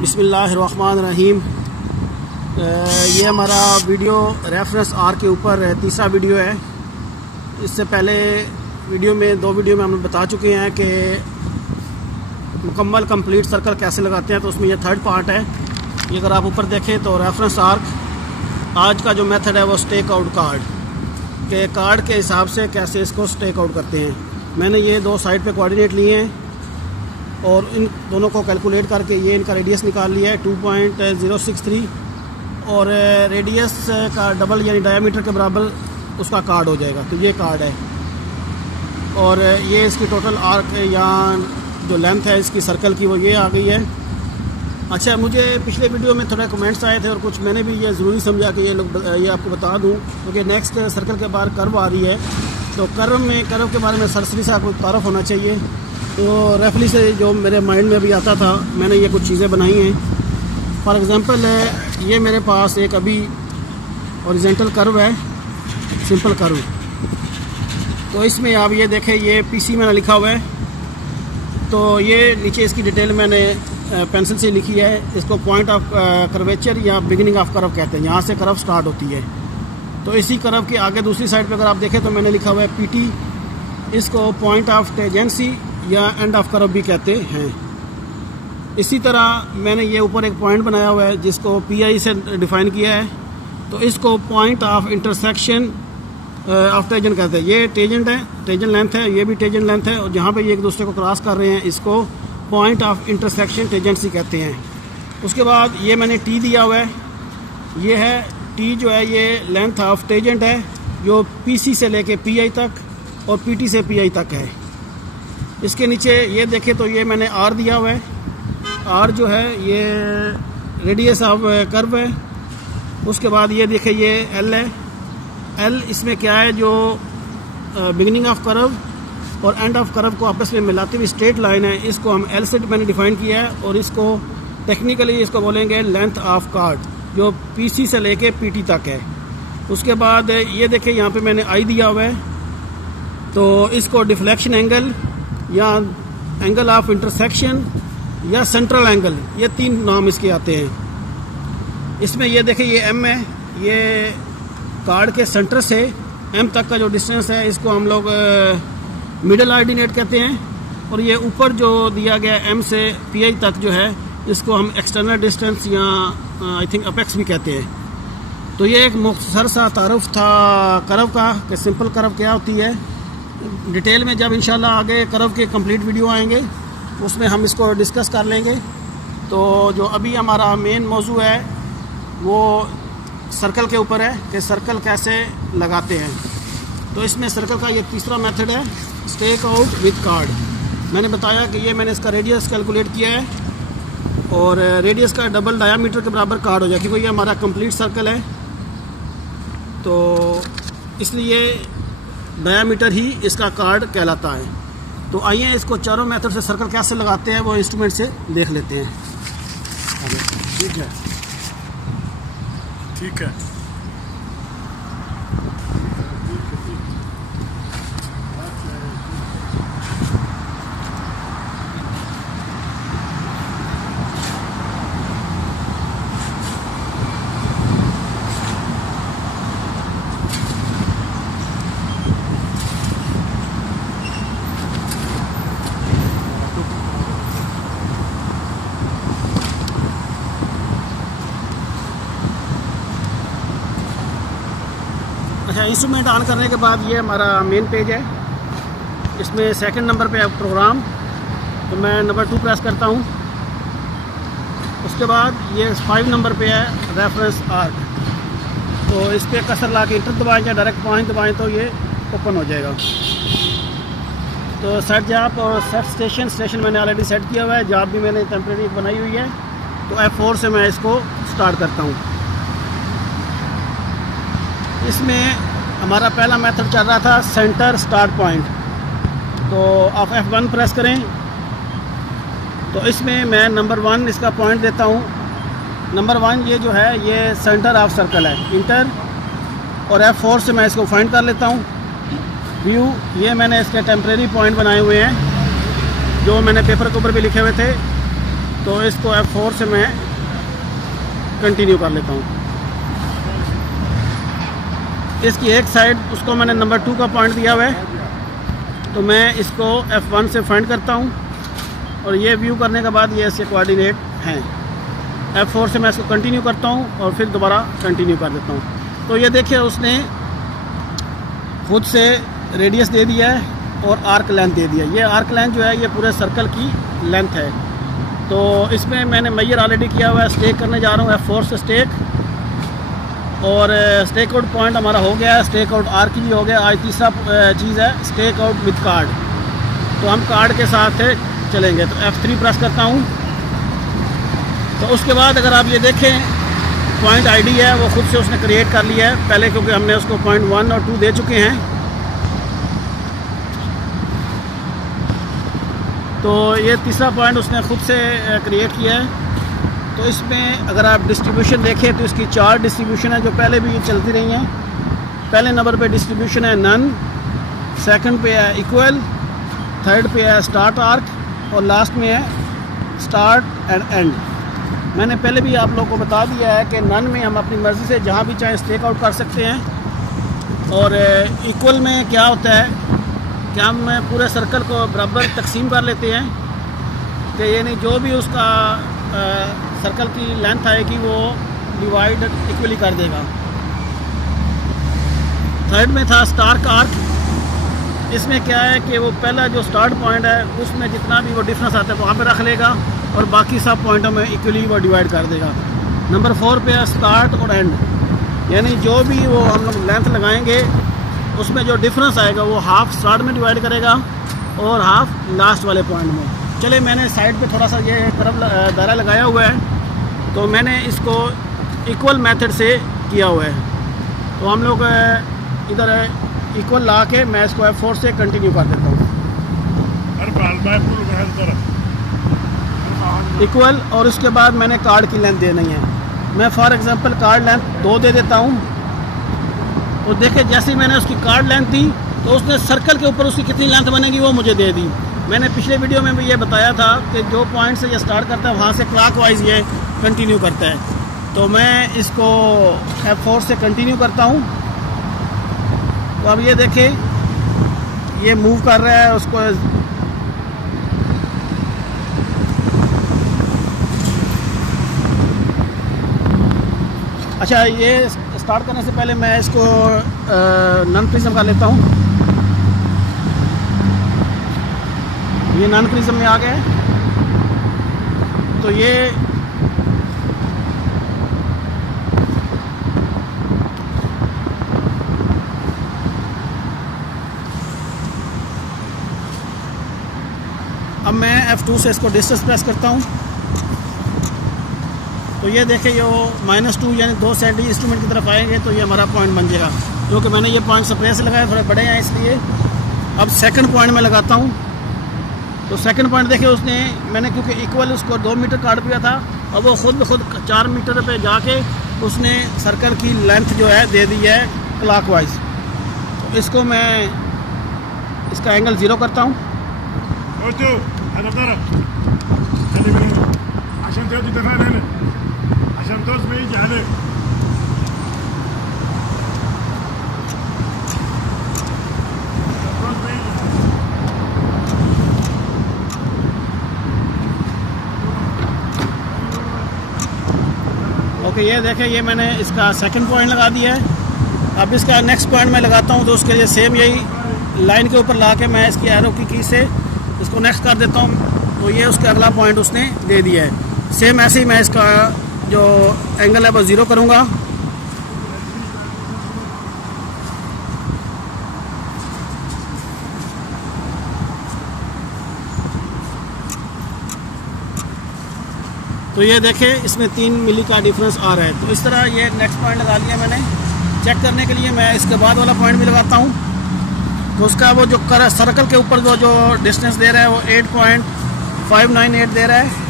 बिस्मिल्लाहिर्रहमानिर्रहीम। ये हमारा वीडियो रेफरेंस आर के ऊपर तीसरा वीडियो है। इससे पहले दो वीडियो में हम बता चुके हैं कि मुकम्मल कंप्लीट सर्कल कैसे लगाते हैं, तो उसमें ये थर्ड पार्ट है। ये अगर आप ऊपर देखें तो रेफरेंस आर्क आज का जो मेथड है वो स्टेक आउट कार्ड के हिसाब से कैसे इसको स्टेक आउट करते हैं। मैंने ये दो साइड पे कोऑर्डिनेट लिए हैं और इन दोनों को कैलकुलेट करके ये इनका रेडियस निकाल लिया है 2.063 और रेडियस का डबल यानी डायामीटर के बराबर उसका कार्ड हो जाएगा। तो ये कार्ड है और ये इसकी टोटल आर्क या जो लेंथ है इसकी सर्कल की वो ये आ गई है। अच्छा, मुझे पिछले वीडियो में थोड़े कमेंट्स आए थे और कुछ मैंने भी ये ज़रूरी समझा कि ये आपको बता दूं, क्योंकि नेक्स्ट सर्कल के बाहर कर्व आ रही है, तो कर्व के बारे में सरसरी से आपको तारफ़ होना चाहिए। तो रेफली से जो मेरे माइंड में अभी आता था, मैंने ये कुछ चीज़ें बनाई हैं। फॉर एग्ज़ाम्पल ये मेरे पास एक अभी हॉरिजॉन्टल कर्व है, सिंपल कर्व। तो इसमें आप ये देखें, ये पीसी मैंने लिखा हुआ है, तो ये नीचे इसकी डिटेल मैंने पेंसिल से लिखी है। इसको पॉइंट ऑफ कर्वेचर या बिगिनिंग ऑफ कर्व कहते हैं, यहाँ से कर्व स्टार्ट होती है। तो इसी कर्व के आगे दूसरी साइड पे अगर आप देखें तो मैंने लिखा हुआ है पीटी। इसको पॉइंट ऑफ टेंजेंसी या एंड ऑफ कर्व भी कहते हैं। इसी तरह मैंने ये ऊपर एक पॉइंट बनाया हुआ है जिसको पीआई से डिफ़ाइन किया है, तो इसको point of intersection of tangent कहते हैं। ये टेंजेंट है, टेंजेंट लेंथ है, ये भी टेंजेंट लेंथ है, और जहाँ पे ये एक दूसरे को क्रॉस कर रहे हैं इसको पॉइंट ऑफ इंटरसेक्शन टेंजेंसी कहते हैं। उसके बाद ये मैंने टी दिया हुआ है, ये है टी जो है ये लेंथ ऑफ टेंजेंट है जो पीसी से लेके पीआई तक और पीटी से पीआई तक है। इसके नीचे ये देखें तो ये मैंने आर दिया हुआ है। आर जो है ये रेडियस ऑफ कर्व है। उसके बाद ये देखें ये एल है। एल इसमें क्या है, जो बिगिनिंग ऑफ कर्व और एंड ऑफ कर्व को आपस में मिलाती हुई स्ट्रेट लाइन है, इसको हम एल से मैंने डिफ़ाइन किया है और इसको टेक्निकली इसको बोलेंगे लेंथ ऑफ कार्ड, जो पीसी से लेके पीटी तक है। उसके बाद ये देखें यहाँ पे मैंने आई दिया हुआ है, तो इसको डिफ्लेक्शन एंगल या एंगल ऑफ इंटरसेक्शन या सेंट्रल एंगल, ये तीन नाम इसके आते हैं। इसमें ये देखें ये एम है, ये कार्ड के सेंटर से एम तक का जो डिस्टेंस है इसको हम लोग मिडल ऑर्डिनेट कहते हैं, और ये ऊपर जो दिया गया एम से पीआई तक जो है इसको हम एक्सटर्नल डिस्टेंस या आई थिंक अपेक्स भी कहते हैं। तो ये एक मुख्तसर सा तारुफ था कर्व का कि सिंपल कर्व क्या होती है। डिटेल में जब इंशाल्लाह आगे कर्व के कंप्लीट वीडियो आएंगे उसमें हम इसको डिस्कस कर लेंगे। तो जो अभी हमारा मेन मौजू है वो सर्कल के ऊपर है कि सर्कल कैसे लगाते हैं। तो इसमें सर्कल का ये तीसरा मेथड है स्टेक आउट विद कार्ड। मैंने बताया कि ये मैंने इसका रेडियस कैलकुलेट किया है और रेडियस का डबल डायामीटर के बराबर कार्ड हो जाए, क्योंकि ये हमारा कंप्लीट सर्कल है, तो इसलिए डायामीटर ही इसका कार्ड कहलाता है। तो आइए इसको चारों मेथड से सर्कल कैसे लगाते हैं वो इंस्ट्रूमेंट से देख लेते हैं। ठीक है। अच्छा, इंस्ट्रूमेंट ऑन करने के बाद ये हमारा मेन पेज है। इसमें सेकंड नंबर पे है प्रोग्राम, तो मैं नंबर 2 प्रेस करता हूँ। उसके बाद ये 5 नंबर पे है रेफरेंस आर्क, तो इस पर कसर ला के इंटर दबाएँ या डायरेक्ट पॉइंट दबाएँ तो ये ओपन हो जाएगा। तो सेट जाप और सेट स्टेशन मैंने ऑलरेडी सेट किया हुआ है। जाप भी मैंने टेम्प्रेरी बनाई हुई है, तो F4 से मैं इसको स्टार्ट करता हूँ। इसमें हमारा पहला मेथड चल रहा था सेंटर स्टार्ट पॉइंट, तो आप F1 प्रेस करें। तो इसमें मैं नंबर 1 इसका पॉइंट देता हूँ। नंबर 1 ये जो है ये सेंटर ऑफ सर्कल है, इंटर, और F4 से मैं इसको फाइंड कर लेता हूँ। व्यू, ये मैंने इसके टेम्प्रेरी पॉइंट बनाए हुए हैं जो मैंने पेपर के ऊपर भी लिखे हुए थे। तो इसको F4 से मैं कंटिन्यू कर लेता हूँ। इसकी एक साइड उसको मैंने नंबर 2 का पॉइंट दिया हुआ है, तो मैं इसको F1 से फाइंड करता हूँ और ये व्यू करने के बाद ये इसके कोऑर्डिनेट हैं। F4 से मैं इसको कंटिन्यू करता हूँ और फिर दोबारा कंटिन्यू कर देता हूँ। तो ये देखिए उसने खुद से रेडियस दे दिया है और आर्क लेंथ दे दिया है। ये आर्क लेंथ जो है ये पूरे सर्कल की लेंथ है। तो इसमें मैंने मेजर ऑलरेडी किया हुआ है। स्टेक करने जा रहा हूँ F4 से स्टेक, और स्टेक आउट पॉइंट हमारा हो गया है। स्टेक आउट आर्क भी हो गया। आज तीसरा चीज़ है स्टेक आउट विद कार्ड। तो हम कार्ड के साथ चलेंगे। तो F3 प्रेस करता हूँ। तो उसके बाद अगर आप ये देखें पॉइंट आईडी है वो खुद से उसने क्रिएट कर लिया है पहले, क्योंकि हमने उसको पॉइंट 1 और 2 दे चुके हैं। तो ये तीसरा पॉइंट उसने खुद से क्रिएट किया है। तो इसमें अगर आप डिस्ट्रीब्यूशन देखें तो इसकी 4 डिस्ट्रीब्यूशन है जो पहले भी चलती रही हैं। पहले नंबर पे डिस्ट्रीब्यूशन है नन, सेकंड पे है इक्वल, थर्ड पे है स्टार्ट आर्क और लास्ट में है स्टार्ट एंड एंड। मैंने पहले भी आप लोगों को बता दिया है कि नन में हम अपनी मर्ज़ी से जहाँ भी चाहे स्टेक आउट कर सकते हैं, और इक्वल में क्या होता है कि हम पूरे सर्कल को बराबर तकसीम कर लेते हैं कि यानी जो भी उसका सर्कल की लेंथ आएगी वो डिवाइड इक्वली कर देगा। थर्ड में था स्टार्ट आर्क। इसमें क्या है कि वो पहला जो स्टार्ट पॉइंट है उसमें जितना भी वो डिफरेंस आता है वहाँ पे रख लेगा और बाकी सब पॉइंटों में इक्वली वो डिवाइड कर देगा। नंबर 4 पे है स्टार्ट और एंड, यानी जो भी वो हम लोग लेंथ लगाएंगे उसमें जो डिफरेंस आएगा वो हाफ स्टार्ट में डिवाइड करेगा और हाफ लास्ट वाले पॉइंट में। चले मैंने साइड पे थोड़ा सा ये तरफ दायरा लगाया हुआ है, तो मैंने इसको इक्वल मेथड से किया हुआ है। तो हम लोग इधर इक्वल ला के मैं इसको F4 से कंटिन्यू कर देता हूँ इक्वल, और उसके बाद मैंने कार्ड की लेंथ देनी है। मैं फॉर एग्जांपल कार्ड लेंथ 2 दे देता हूँ। तो देखे जैसे ही मैंने उसकी कार्ड लेंथ दी तो उसने सर्कल के ऊपर उसकी कितनी लेंथ बनेगी वो मुझे दे दी। मैंने पिछले वीडियो में भी ये बताया था कि जो पॉइंट से ये स्टार्ट करता है वहाँ से क्लॉकवाइज ये कंटिन्यू करता है। तो मैं इसको F4 से कंटिन्यू करता हूँ। तो अब ये देखें ये मूव कर रहा है उसको। अच्छा, ये स्टार्ट करने से पहले मैं इसको नॉन प्रिज्म कर लेता हूँ। ये नॉन प्रिज्म में आ गया है। तो ये अब मैं F2 से इसको डिस्टेंस प्रेस करता हूँ। तो ये देखें ये -2 यानी 2 सेंटी इंस्ट्रूमेंट की तरफ आएंगे तो ये हमारा पॉइंट बन जाएगा। क्योंकि मैंने ये पॉइंट स्प्रे से लगाए थोड़े बड़े हैं इसलिए। अब सेकंड पॉइंट में लगाता हूँ। तो सेकंड पॉइंट देखे उसने मैंने क्योंकि इक्वल उसको 2 मीटर काट दिया था और वो खुद ब खुद 4 मीटर पे जाके उसने सर्कल की लेंथ जो है दे दी है क्लॉकवाइज। तो इसको मैं इसका एंगल 0 करता हूँ। ओके, ये देखें ये मैंने इसका सेकंड पॉइंट लगा दिया है। अब इसका नेक्स्ट पॉइंट मैं लगाता हूँ। तो उसके लिए सेम यही लाइन के ऊपर ला के मैं इसकी एरो की से इसको नेक्स्ट कर देता हूँ। तो ये उसका अगला पॉइंट उसने दे दिया है। सेम ऐसे ही मैं इसका जो एंगल है वो 0 करूँगा। तो ये देखें इसमें 3 मिली का डिफरेंस आ रहा है। तो इस तरह ये नेक्स्ट पॉइंट लगा लिया मैंने। चेक करने के लिए मैं इसके बाद वाला पॉइंट भी लगाता हूँ। तो उसका वो जो सर्कल के ऊपर जो डिस्टेंस दे रहा है वो 8.598 दे रहा है।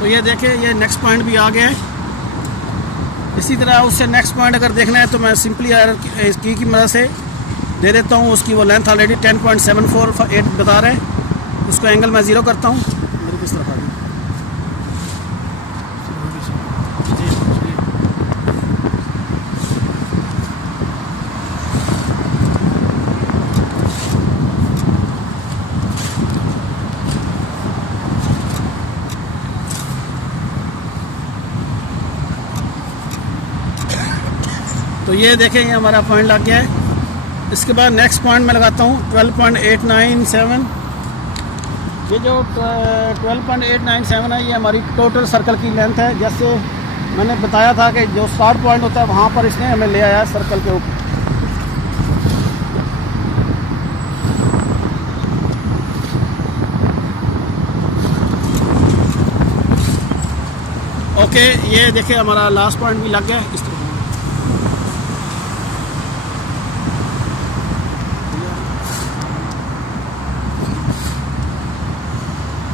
तो ये देखें ये नेक्स्ट पॉइंट भी आ गया है। इसी तरह उससे नेक्स्ट पॉइंट अगर देखना है तो मैं सिंपली इस की मदद से दे देता हूँ। उसकी वो लेंथ ऑलरेडी 10.748 बता रहा है। उसको एंगल मैं 0 करता हूँ। मेरे किस तरफ आ गई तो ये देखें, ये हमारा पॉइंट लग गया है। इसके बाद नेक्स्ट पॉइंट मैं लगाता हूँ 12.897। ये जो 12.897 है ये हमारी टोटल सर्कल की लेंथ है। जैसे मैंने बताया था कि जो स्टार्ट पॉइंट होता है वहाँ पर इसने हमें ले आया सर्कल के ऊपर। ओके, ये देखिए हमारा लास्ट पॉइंट भी लग गया इस तरह।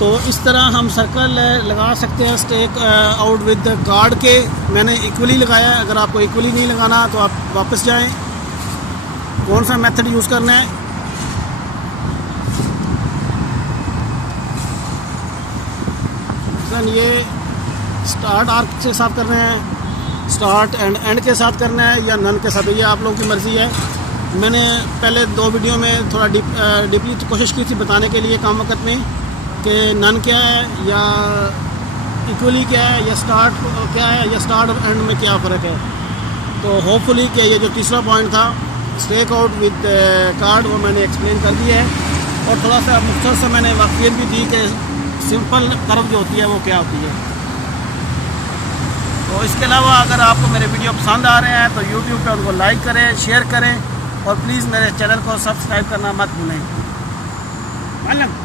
तो इस तरह हम सर्कल लगा सकते हैं स्टेक आउट विद कार्ड के। मैंने इक्वली लगाया है। अगर आपको इक्वली नहीं लगाना तो आप वापस जाएं, कौन सा मेथड यूज़ करना है। ये स्टार्ट आर्क के साथ करना है, स्टार्ट एंड एंड के साथ करना है, या नन के साथ, ये आप लोगों की मर्ज़ी है। मैंने पहले 2 वीडियो में थोड़ा डीपली कोशिश की थी बताने के लिए कम वक्त में कि नन क्या है या इक्वली क्या है या स्टार्ट क्या है या स्टार्ट और एंड में क्या फ़र्क है। तो होपफुली कि ये जो तीसरा पॉइंट था स्टेक आउट विद कार्ड वो मैंने एक्सप्लेन कर दिया है। और थोड़ा सा मुख्तसर से मैंने वाक़ियत भी दी कि सिंपल कर्व जो होती है वो क्या होती है। तो इसके अलावा अगर आपको मेरे वीडियो पसंद आ रहे हैं तो यूट्यूब पे उनको लाइक करें, शेयर करें और प्लीज़ मेरे चैनल को सब्सक्राइब करना मत भूलें। मालूम